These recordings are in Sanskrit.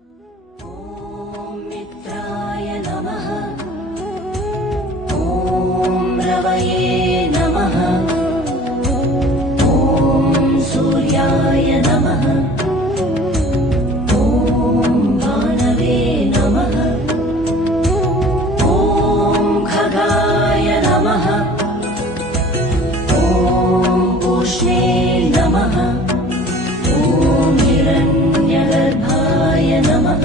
ॐ मित्राय नमः। ॐ रवये नमः। ॐ सूर्याय नमः। ॐ भानवे नमः। ॐ खगाय नमः। ॐ पूष्णे नमः। ॐ हिरण्यगर्भाय नमः।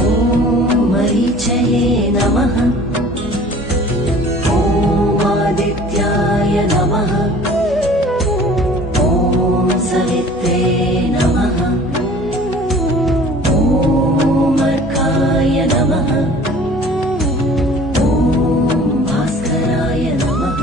ॐ मरीचये नमः। ॐ आदित्याय नमः। ॐ सवित्रे नमः। ॐ अर्काय नमः। ॐ भास्कराय नमः।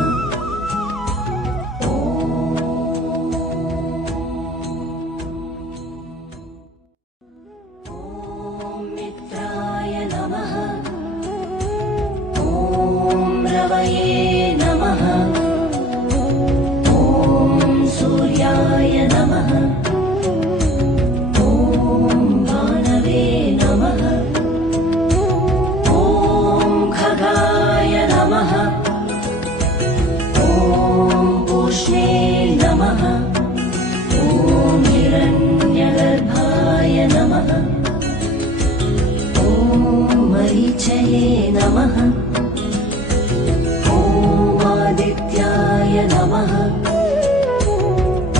ॐ मित्राय नमः। ॐ रवये नमः। ॐ सूर्याय नमः। ॐ भानवे नमः। ॐ खगाय नमः। ॐ पूष्णे नमः। ॐ हिरण्यगर्भाय नमः। ॐ मरीचये नमः। ॐ आदित्याय नमः।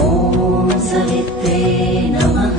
ॐ सवित्रे नमः।